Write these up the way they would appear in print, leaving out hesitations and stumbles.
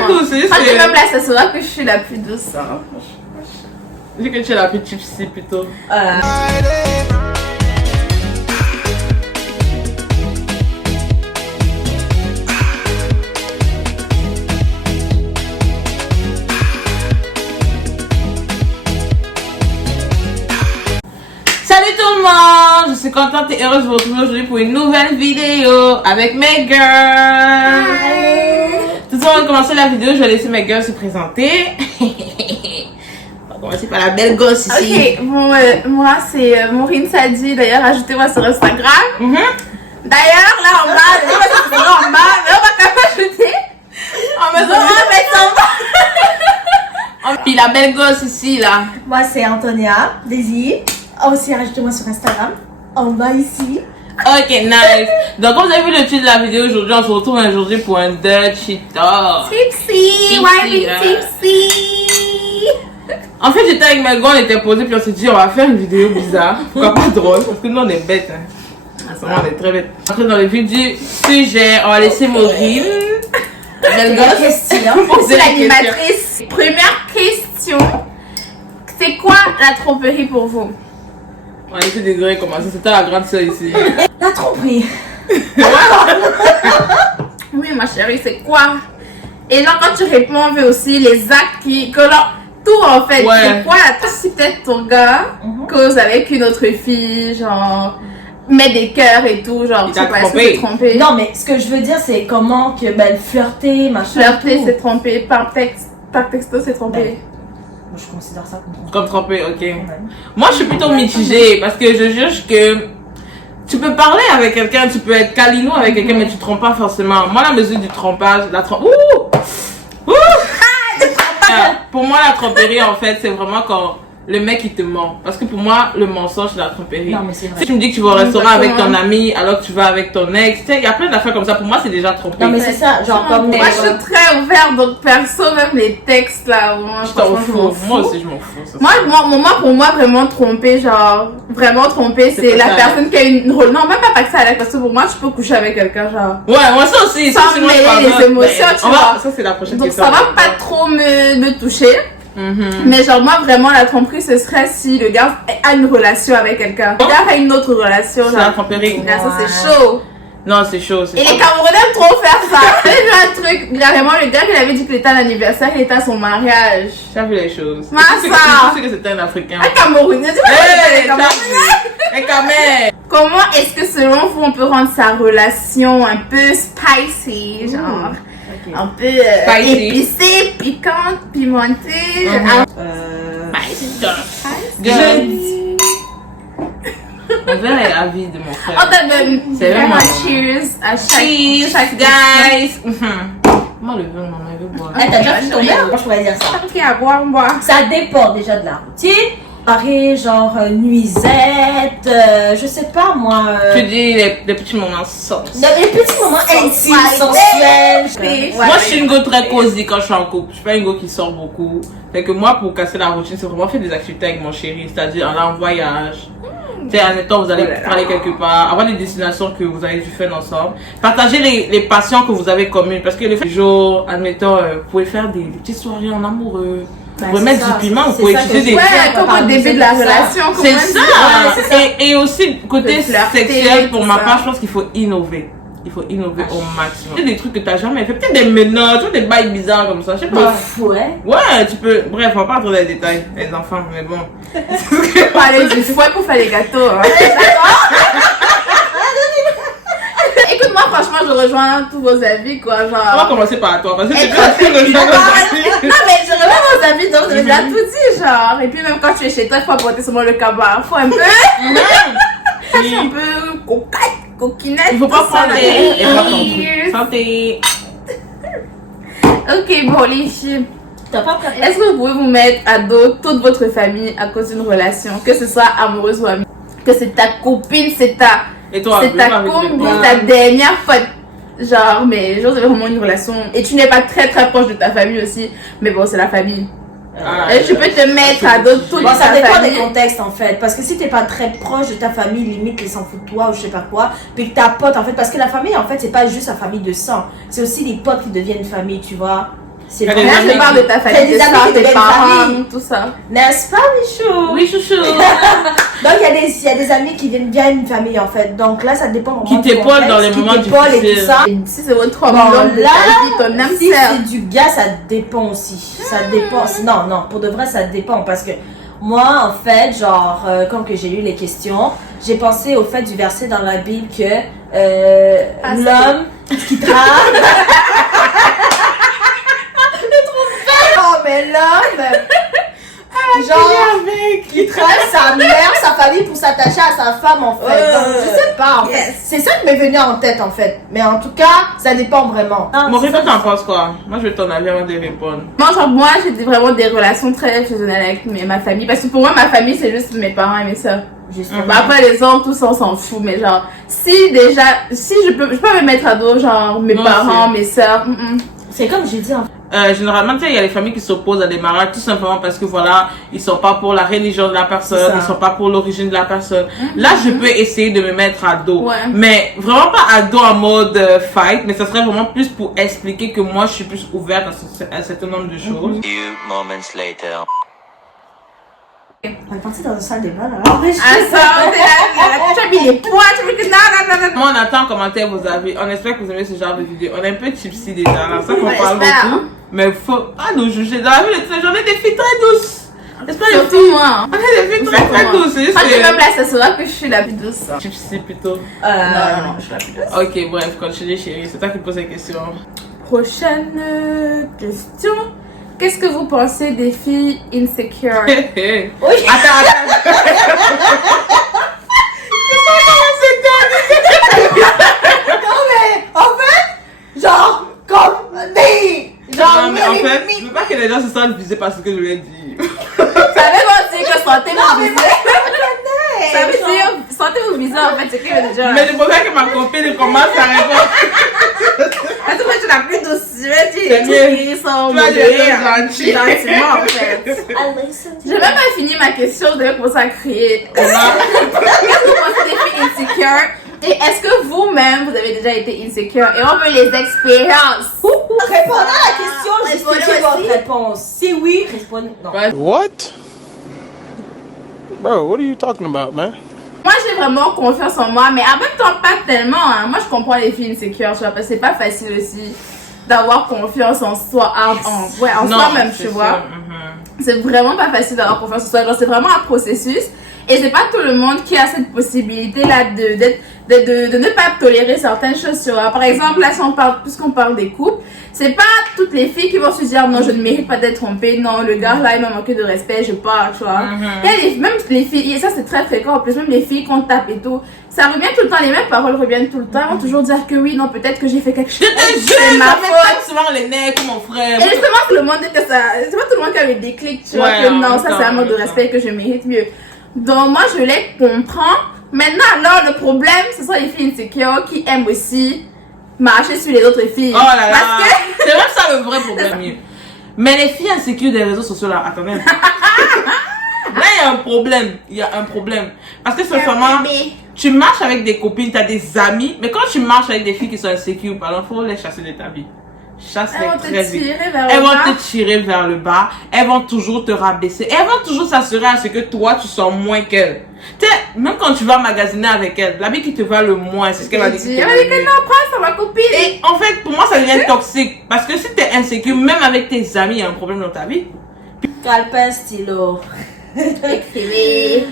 pas douce, c'est juste Moi, j'ai que... même l'assessora que je suis la plus douce. Hein. Je dis que tu es la plus tipsy plutôt. Salut tout le monde, je suis contente et heureuse de vous retrouver aujourd'hui pour une nouvelle vidéo avec mes girls. Tout de suite, avant de commencer la vidéo, je vais laisser mes girls se présenter. On va commencer par la belle gosse ici. Ok, bon, moi c'est Maureen Sadi. D'ailleurs, ajoutez-moi sur Instagram. D'ailleurs, là en bas, mais on va quand même ajouter. On va mettre en bas. Puis la belle gosse ici, là. Moi c'est Antonia, Daisy. Aussi rajoutez-moi sur Instagram. En bas ici. Ok, nice. Donc, comme vous avez vu le titre de la vidéo aujourd'hui, on se retrouve aujourd'hui pour un Dirty Talk. Tipsy, why be tipsy? En fait, j'étais avec ma gomme, on était posés, puis on s'est dit, on va faire une vidéo bizarre. Pourquoi pas drôle? Parce que nous, on est bêtes. Hein. On est très bêtes. Après, dans le vif du sujet, on va laisser Maureen. Belle question. C'est l'animatrice. Première question. C'est quoi la tromperie pour vous? On va laisser Désirée commencer. C'était la grande sœur ici. La tromperie. Oui, ma chérie, c'est quoi? Et là, quand tu réponds, on veut aussi les actes tout en fait. Ouais. C'est quoi la si peut-être ton gars cause avec une autre fille, genre met des cœurs et tout, genre Il tu t'a sais pas, est-ce que trompé. c'est trompé? Non mais ce que je veux dire c'est comment que flirter, machin. Flirter, tout. c'est trompé. Par texto, c'est trompé. Moi, je considère ça comme tromperie. Comme trompé, ok. Ouais. Moi, je suis plutôt mitigée parce que je juge que tu peux parler avec quelqu'un, tu peux être câlinou avec quelqu'un, mais tu trompes pas forcément. Moi, la mesure du trompage, pour moi, la tromperie, en fait, c'est vraiment quand le mec il te ment. Parce que pour moi, le mensonge, c'est la tromperie. Non mais c'est vrai. Si tu me dis que tu vas au restaurant avec ton ami alors que tu vas avec ton ex, tu sais, il y a plein d'affaires comme ça. Pour moi, c'est déjà trompé. Non mais c'est ça, genre comme Moi, je suis très ouverte, donc perso, même les textes là, moi, je t'en franchement, je m'en fous. Moi fous. aussi, je m'en fous. ça, Pour moi, vraiment trompé, genre, vraiment trompé, c'est pas la ça, personne qui a une rôle. Non, même pas que ça, parce que pour moi, tu peux coucher avec quelqu'un, genre. Ouais, moi ça aussi. Sans ça, c'est moi, je mêler parle les pas. émotions, Mais tu on va- vois. Ça, c'est la prochaine Donc question. ça va pas trop me toucher. Mais genre, moi, vraiment, la tromperie, ce serait si le gars a une relation avec quelqu'un. Le gars a une autre relation, C'est la genre. tromperie. Là, ça, c'est chaud. Non, c'est chaud. C'est Et chaud. les Camerounais aiment trop faire ça. J'ai vu un truc, vraiment, le gars qui avait dit qu'il était à l'anniversaire, il était à son mariage. J'ai vu les choses. Ma Je sais que- ça. je sais que c'était un Africain. Un Camerounais, tu vois, Hey, les Camerounais. et quand même. Comment est-ce que selon vous on peut rendre sa relation un peu spicy, genre un peu Spicy. épicée, piquante, pimentée? Girl. Mon verre est avide, mon On frère. donne C'est vraiment vraiment- cheers à Cheers, chaque guys. Moi, le verre, maman, il veut boire. t'as déjà fait ton verre? Moi je pourrais dire ça. Ok, à boire, boire. Ça dépend déjà de la routine. Pareil, genre nuisette, je sais pas moi. Tu dis les petits moments sauce. Dans les petits moments intimes, sensuels. Ouais. Moi, je suis une go très cosy quand je suis en couple. Je suis pas une go qui sort beaucoup. Fait que moi, pour casser la routine, c'est vraiment faire des activités avec mon chéri. C'est-à-dire aller en voyage. Tu sais, admettons, vous allez aller quelque part, avoir des destinations que vous avez du fun ensemble. Partager les passions que vous avez communes. Parce que le jour, admettons, vous pouvez faire des petites soirées en amoureux. Vous pouvez mettre du piment, vous pouvez utiliser des... Ouais, comme au début de la relation. comme C'est on ça. dit. Ouais, c'est ça. Et aussi, côté De flirter, sexuel, pour tout ma ça. part, je pense qu'il faut innover. Il faut innover au maximum. Tu sais, des trucs que tu n'as jamais fait. Peut-être des menottes, tu vois, des bails bizarres comme ça. Je sais pas. Ouais. Ouais, tu peux. Bref, on va pas entrer dans les détails, les enfants, mais bon. Parler du fouet pour faire les gâteaux. Hein. Écoute-moi, franchement, je rejoins tous vos avis, quoi. On va Genre. commencer par toi, parce que c'est Et pas sûr de faire Non, mais je rejoins vos avis, donc je déjà tout dit, genre. Et puis, même quand tu es chez toi, il faut apporter seulement le cabas. Faut un peu. Un peu coquinette. Il faut pas tout ça, prendre là. et pas compris. Santé. Ok, bon, les filles. T'as pas préparé? Est-ce que vous pouvez vous mettre à dos toute votre famille à cause d'une relation, que ce soit amoureuse ou amie, que c'est ta copine, c'est ta Et toi, c'est ta combi, ta dernière fois, genre, mais genre c'est vraiment une relation, et tu n'es pas très très proche de ta famille aussi, mais bon c'est la famille. Et tu peux te mettre à dos toute Bon, ça ta dépend famille. des contextes en fait. Parce que si t'es pas très proche de ta famille, limite ils s'en foutent de toi ou je sais pas quoi. Puis que ta pote en fait, parce que la famille en fait c'est pas juste la famille de sang, c'est aussi les potes qui deviennent famille, tu vois. C'est T'as des Là, amis je parle de ta T'as famille, des tes amis soeurs, qui tes deviennent parents, famille. tout ça. N'est-ce pas, Michou? Oui, chouchou. Donc, il y a des amis qui viennent bien une famille, en fait. Donc là, ça dépend vraiment Qui du t'épaulent contexte, dans les qui moments t'épaulent et tout difficiles. ça. Et si c'est votre homme, Bon, l'homme de là, ta vie, ton âme si sœur. c'est du gars, ça dépend aussi. Ça dépend. Non, non, pour de vrai, ça dépend. Parce que moi, en fait, genre, comme que j'ai lu les questions, j'ai pensé au fait du verset dans la Bible que l'homme qui travaille. Oh, mais l'homme, genre, qui trahit sa mère, sa famille pour s'attacher à sa femme, en fait. Donc, je sais pas, en fait. Yes. C'est ça qui m'est venu en tête, en fait. Mais en tout cas, ça dépend vraiment. Maurice, toi, t'en penses quoi? Moi, je vais ton avis avant de répondre. Moi, j'ai vraiment des relations très fusionnelles avec ma famille. Parce que pour moi, ma famille, c'est juste mes parents et mes soeurs. Justement. Bah, après, les autres, tout ça, on s'en fout. Mais genre, si je peux me mettre à dos, genre, mes Moi parents, aussi. mes soeurs. C'est comme j'ai dit, en fait. Généralement, tu sais, il y a les familles qui s'opposent à des mariages tout simplement parce que voilà, ils sont pas pour la religion de la C'est personne, ça. ils sont pas pour l'origine de la personne. Là, je peux essayer de me mettre à dos. Ouais. Mais vraiment pas à dos en mode fight, mais ça serait vraiment plus pour expliquer que moi, je suis plus ouverte à un certain nombre de choses. Few moments later. On est parti dans une salle de bain, là. Ah, ça, t'es là, tu as mis les poids, tu veux que non. Moi, on attend en commentaire vos avis. On espère que vous aimez ce genre de vidéo. On est un peu tipsy déjà, là, ça qu'on On parle espère. beaucoup. Mais faut pas nous juger. Dans la vie de tous les jours, on est des filles très douces. N'est-ce pas, les Surtout filles? moi. On est des filles très très Surtout moi. douces. C'est juste Quand tu que- me places, ça sera que je suis la plus douce. Tipsy plutôt. Non, je suis la plus douce. Ok, bref, continue chérie, c'est toi qui poses la question. Prochaine question. Qu'est-ce que vous pensez des filles insecure? Oui. Attends. Non, mais, en fait, genre, comme des. Genre, Non, mais en fait, je veux pas que les gens se sentent visés par ce que je lui ai dit. Ça veut dire que sentez-vous mais visés. Ça veut dire, sentez-vous visés en fait, c'est que déjà. Mais je préfère que ma copine commence à répondre. En tout cas, je suis la plus douce. Je vais C'est dire, mieux. qui sont Tu vas dire gentil. gentiment en fait. I listen to Je vais même pas finir ma question, je vais commencer à crier. Qu'est-ce que vous pensez des filles insecure? Et est-ce que vous-même, vous avez déjà été insecure? Et on veut les expériences. Répondez à la question, Répondez justifiez aussi. votre réponse. Si oui, répondez. Non. Ouais. What? Bro, what are you talking about, man? Moi, j'ai vraiment confiance en moi, mais en même temps, pas tellement. Hein. Moi, je comprends les filles insécures, tu vois, parce que c'est pas facile aussi d'avoir confiance en soi, en soi-même, tu c'est vois. sûr, C'est vraiment pas facile d'avoir confiance en soi. Genre, c'est vraiment un processus. Et c'est pas tout le monde qui a cette possibilité-là de ne pas tolérer certaines choses, tu vois. Par exemple, là, puisqu'on parle des couples, c'est pas toutes les filles qui vont se dire non, je ne mérite pas d'être trompée, non, le gars là, il m'a manqué de respect, je pars, tu vois. Il y a même les filles, et ça c'est très fréquent en plus, même les filles qu'on tape et tout, ça revient tout le temps, les mêmes paroles reviennent tout le temps, ils vont toujours dire que oui, non, peut-être que j'ai fait quelque chose, Je te jure, c'est ma ça fait faute. pas souvent les necks ou mon frère. Et justement, que le monde dit que ça, c'est pas tout le monde qui a le déclic, tu vois, Ouais, que en non, même ça temps, c'est un en manque de même respect, que je mérite mieux. Donc, moi, je les comprends. Maintenant, alors, le problème, ce sont les filles insécures qui aiment aussi marcher sur les autres filles. Oh là là. Parce que, C'est même ça le vrai problème. Mais les filles insécures des réseaux sociaux là, attendez. Là, il y a un problème. Il y a un problème. Parce que sincèrement, bébé. tu marches avec des copines, tu as des amis, mais quand tu marches avec des filles qui sont insécures, par exemple, il faut les chasser de ta vie. Elles Chasse-les vont te très vite. tirer vers Elles le vont bas. te tirer vers le bas. Elles vont toujours te rabaisser. Elles vont toujours s'assurer à ce que toi, tu sens moins qu'elles. Tu sais, même quand tu vas magasiner avec elles, la vie qui te va le moins, c'est ce qu'elle va dire. Elle m'a dit que non, prends ça, ma copine. Et en fait, pour moi, ça devient toxique. Parce que si t'es insécure, même avec tes amis, il y a un problème dans ta vie. Calepin, stylo. Écrivez.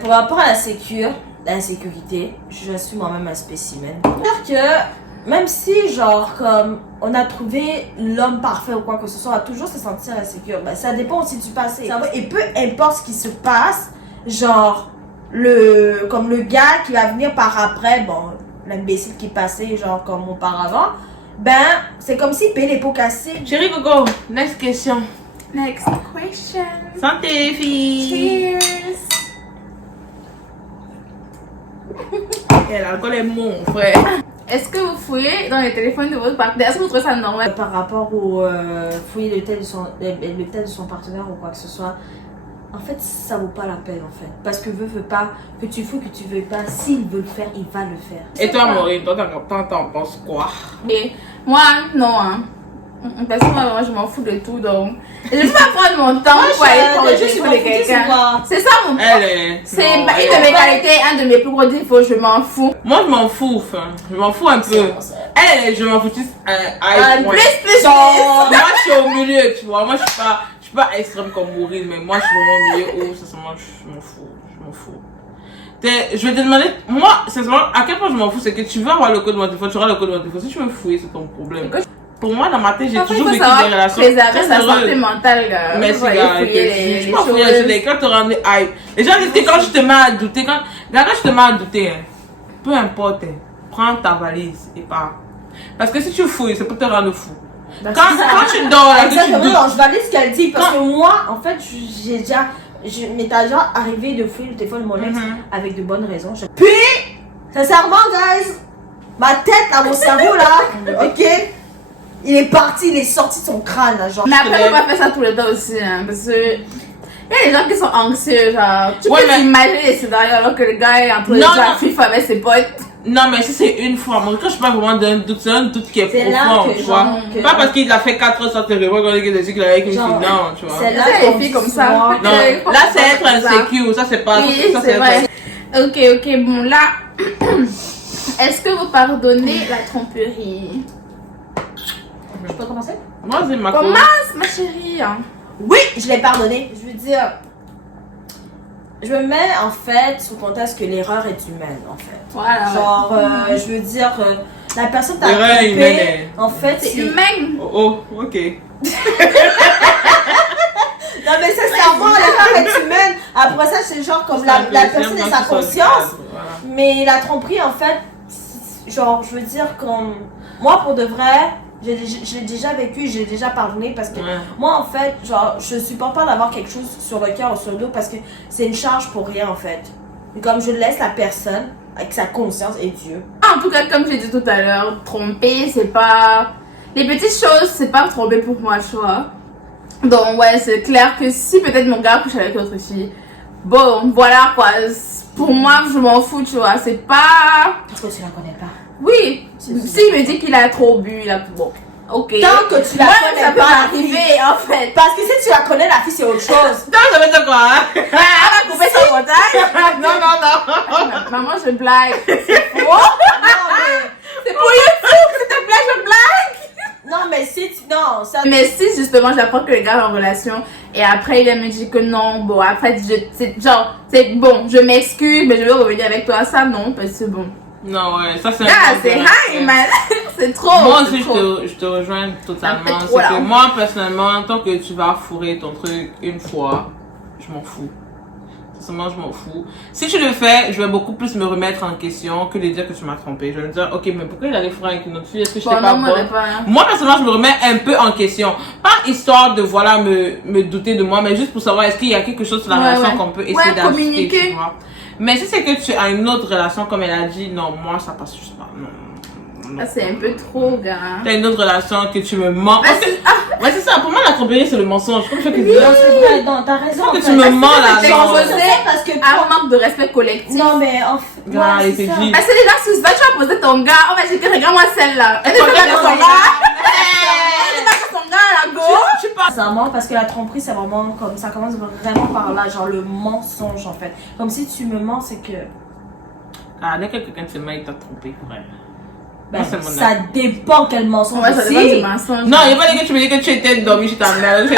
Pour rapport à l'insécurité, je suis moi-même un spécimen. C'est-à-dire que même si, genre, comme on a trouvé l'homme parfait ou quoi que ce soit, on va toujours se sentir insécure. Ben, ça dépend aussi du passé. Et peu importe ce qui se passe, genre, comme le gars qui va venir par après, bon, l'imbécile qui passait, genre, comme auparavant, ben, c'est comme s'il payait les pots cassés. Chérie Gogo, next question. Next question. Santé, fille. Cheers. Et l'alcool est mon frère. Est-ce que vous fouillez dans les téléphones de votre partenaire? Est-ce que vous trouvez ça normal? Par rapport au fouiller le tel de son partenaire ou quoi que ce soit, en fait, ça vaut pas la peine, en fait. Parce que veut pas, que tu fouilles, que tu veux pas, s'il veut le faire, il va le faire. Et toi, Maureen, toi, t'en penses quoi? Et moi, non. Hein. Parce que moi, je m'en fous de tout, donc. Je vais pas prendre mon temps pour aller prendre le téléphone de quelqu'un. C'est ça mon problème. C'est une de mes qualités, un de mes plus gros défauts, je m'en fous. Moi, je m'en fous, enfin. Je m'en fous un peu. Elle, je m'en fous juste Plus. Moi, je suis au milieu, tu vois. Moi, je suis pas extrême comme Maurice, mais moi, je suis vraiment au milieu où, sincèrement, je m'en fous. Je m'en fous. Je vais te demander, moi, sincèrement, à quel point je m'en fous, c'est que tu veux avoir le code de mon téléphone, tu auras le code de mon téléphone. Si tu veux fouiller, c'est ton problème. Pour moi, dans ma tête, j'ai toujours vécu des relations préserver sa santé mentale, gars. Mais c'est gars, je m'en fous, quand tu auras amené hype. Les gens disent que quand je te mets à douter, quand je te mets à douter, peu importe, prends ta valise et pars. Parce que si tu fouilles, c'est pour te rendre fou. Quand tu dors, là, que tu doutes. Non, je valide ce qu'elle dit, parce que moi, en fait, m'étais déjà arrivé de fouiller le téléphone de mon ex avec de bonnes raisons. Puis, sincèrement, guys, ma tête, là, mon cerveau, là, ok, il est parti, il est sorti de son crâne, là, genre. Mais après, on va faire ça tout le temps aussi, hein, parce que il y a des gens qui sont anxieux, genre. Tu peux t'imaginer les scénarios alors que le gars est en train de jouer à FIFA avec ses potes. Non, mais si c'est une fois, moi, quand je parle vraiment d'un doute, c'est un doute qui est profond, tu vois. Pas parce qu'il a fait 4 ans sans te revoir, qu'on dit qu'il a avec une fille, non, tu vois. C'est là les filles comme ça. Non, là, c'est être insécure, ça, c'est pas. Oui, ça, c'est vrai. Ok, bon, là. Est-ce que vous pardonnez la tromperie? Je peux commencer? Moi, c'est ma Commence, ma chérie. Oui, je l'ai pardonné. Je veux dire, je me mets en fait sous contexte que l'erreur est humaine, en fait. Voilà. Genre, je veux dire, la personne t'a l'erreur est trompé, humaine. en fait, C'est humain. Oh, ok. Non, mais sincèrement, l'erreur est humaine. Après ça, c'est genre comme la personne a sa conscience. Mais la tromperie, en fait, genre, je veux dire, comme moi, pour de vrai, j'ai déjà vécu, j'ai déjà pardonné parce que moi, en fait, genre, je supporte pas d'avoir quelque chose sur le cœur ou sur le dos parce que c'est une charge pour rien, en fait. Et comme je laisse la personne avec sa conscience et Dieu. En tout cas, comme j'ai dit tout à l'heure, tromper, c'est pas. Les petites choses, c'est pas tromper pour moi, tu vois. Donc, ouais, c'est clair que si peut-être mon gars couche avec l'autre fille, bon, voilà quoi. Pour moi, je m'en fous, tu vois. C'est pas. Parce que tu la connais pas. Oui, s'il me dit qu'il a trop bu, il a. Bon, ok. Tant que tu la connais ça peut pas, m'arriver en fait. parce que si tu la connais, la fille, c'est autre chose. Non, ça veut dire quoi, hein? Elle va couper son montagne. Non. Maman, je blague. C'est faux. Non, mais. C'est pour YouTube, s'il te plaît, je blague. Non, mais si tu. Non, ça. Mais si justement j'apprends que le gars est en relation et après il me dit que non, bon, après c'est genre, c'est bon, je m'excuse, mais je veux revenir avec toi, ça non, parce que bon. Non, ouais, ça c'est Ah, c'est high, man. C'est trop. Moi aussi, je te rejoins totalement. C'est que moi, personnellement, tant que tu vas fourrer ton truc une fois, je m'en fous. Sincèrement, je m'en fous. Si tu le fais, je vais beaucoup plus me remettre en question que de dire que tu m'as trompé. Je vais me dire, ok, mais pourquoi il allait fourrer avec une autre fille? Est-ce que je t'ai pas bonne? Moi, personnellement, je me remets un peu en question. Pas histoire de, voilà, me douter de moi, mais juste pour savoir est-ce qu'il y a quelque chose sur la relation qu'on peut essayer d'ajuster, tu vois. Mais si c'est que tu as une autre relation, comme elle a dit, non, moi, ça passe juste pas. Non. Ah, c'est un peu trop, gars. T'as une autre relation que tu me mens. Ouais, c'est ça. Pour moi, la tromperie, c'est le mensonge. Comme je te dis. Non, c'est vrai, non, t'as raison. Que tu me mens là. C'est parce que un manque de respect collectif. Non, mais en fait. Ouais, c'est ça. Parce que les gens se battent, tu vas poser ton gars. Oh, mais j'ai dit, regarde-moi celle-là. Elle est pas que son gars. Elle est pas que son gars, la go. Je suis pas sincèrement parce que la tromperie, c'est vraiment comme ça commence vraiment par là, genre le mensonge en fait. Comme si tu me mens, c'est que. Ah, dès que quelqu'un te ment, il t'a trompé, frère. Ben, ça dépend quel mensonge. Ouais, ça dépend du mensonge. Non, il n'y a pas dit que tu me dis que tu étais dormi chez ta mère. C'est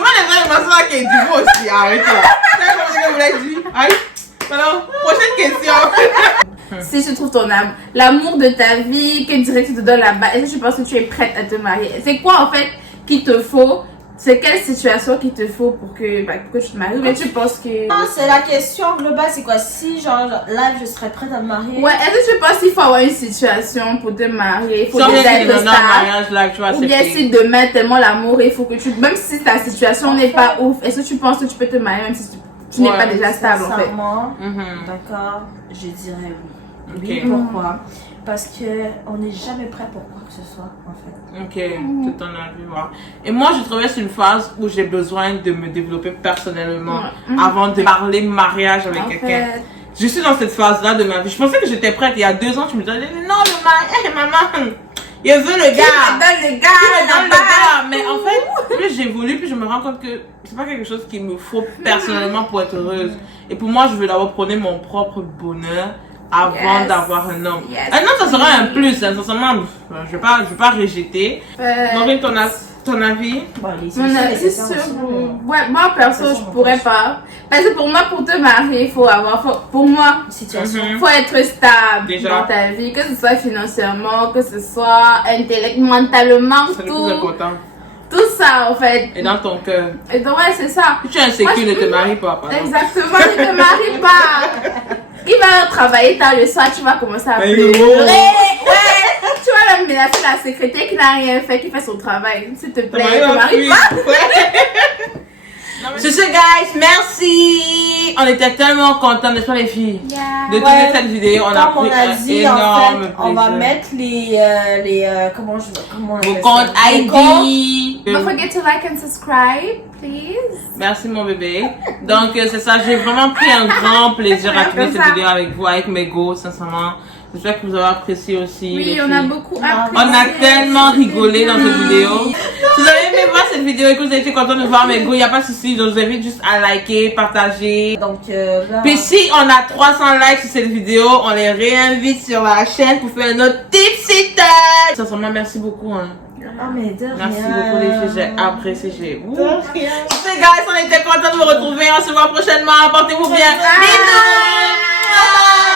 pas les vrais mensonges qui est du mot aussi. Arrête là. C'est comme ce que vous l'avez dit. Aïe. Alors, prochaine question. Si tu trouves ton âme, l'amour de ta vie, quel direct tu te donnes là-bas, est-ce que tu penses que tu es prête à te marier? C'est quoi en fait qu'il te faut? C'est quelle situation qu'il te faut pour que tu te maries? Mais tu penses que. Ah, c'est la question globale, c'est quoi? Si genre là je serais prête à me marier. Ouais, est-ce que tu penses qu'il faut avoir une situation pour te marier? Il faut déjà être stable. Ou bien si demain tellement l'amour, il faut que tu. Même si ta situation n'est pas ouf, est-ce que tu penses que tu peux te marier même si tu n'es pas déjà stable en fait? D'accord, je dirais oui. Okay. Oui, pourquoi? Parce que on n'est jamais prêt pour quoi que ce soit en fait. Ok, c'est ton avis, voilà. Et moi, je traverse une phase où j'ai besoin de me développer personnellement avant de parler mariage avec quelqu'un. Je suis dans cette phase-là de ma vie. Je pensais que j'étais prête il y a 2 ans. Tu me disais, non, le mariage, maman. Je veux le Qui gars. me donne le gars, Qui me donne le là-bas. gars. Mais en fait, plus j'évolue, plus je me rends compte que c'est pas quelque chose qu'il me faut personnellement pour être heureuse. Et pour moi, je veux d'abord prôner mon propre bonheur avant Yes. d'avoir un homme. Yes. Un homme, ça sera un plus, hein, sincèrement. Je vais pas rejeter. Maureen, ton avis? Bon, les Mon c'est avis nécessaire sur aussi, mais ouais, moi perso Ça, je on pourrais pense. pas parce que pour moi pour te marier il faut pour moi situation. Mhm. faut être stable Déjà. dans ta vie, que ce soit financièrement, que ce soit mentalement, C'est le plus important. tout ça en fait. Et dans ton cœur. Et donc ouais c'est ça. Si tu es insécure, Moi, ne je te peux- marie pas. Pardon. Exactement, ne te marie pas. Il va travailler tard le soir, tu vas commencer à Mais pleurer. gros. Ouais, tu vas même menacer la secrétaire qui n'a rien fait, qui fait son travail. S'il te plaît, ne te marie pas. Sur ce, guys, merci. On était tellement contents, n'est-ce pas, les filles, de Ouais. tourner cette vidéo. On a Comme pris on a un dit, en énorme fait, on va plaisir. mettre comment on Vos appelle comptes ça? Vos comptes. ID. Don't forget to like and subscribe, please. Merci, mon bébé. Donc, c'est ça. J'ai vraiment pris un grand plaisir à tourner Comme cette ça. vidéo avec vous, avec mes go, sincèrement. J'espère que vous avez apprécié aussi. Oui, les on a filles. beaucoup On apprécié. On a tellement rigolé dans cette vidéo. Si vous avez aimé voir cette vidéo et que vous avez été content de voir mes go, il n'y a pas de souci. Je vous invite juste à liker, partager. Donc, là, Puis si on a 300 likes sur cette vidéo, on les réinvite sur la chaîne pour faire un autre tipsy time. Sincèrement, merci beaucoup. Hein. ah, mais de Merci rien. beaucoup les filles, j'ai apprécié. De rien. C'est guys, on était contents de vous retrouver. On se voit prochainement. Portez-vous bien. Bisous.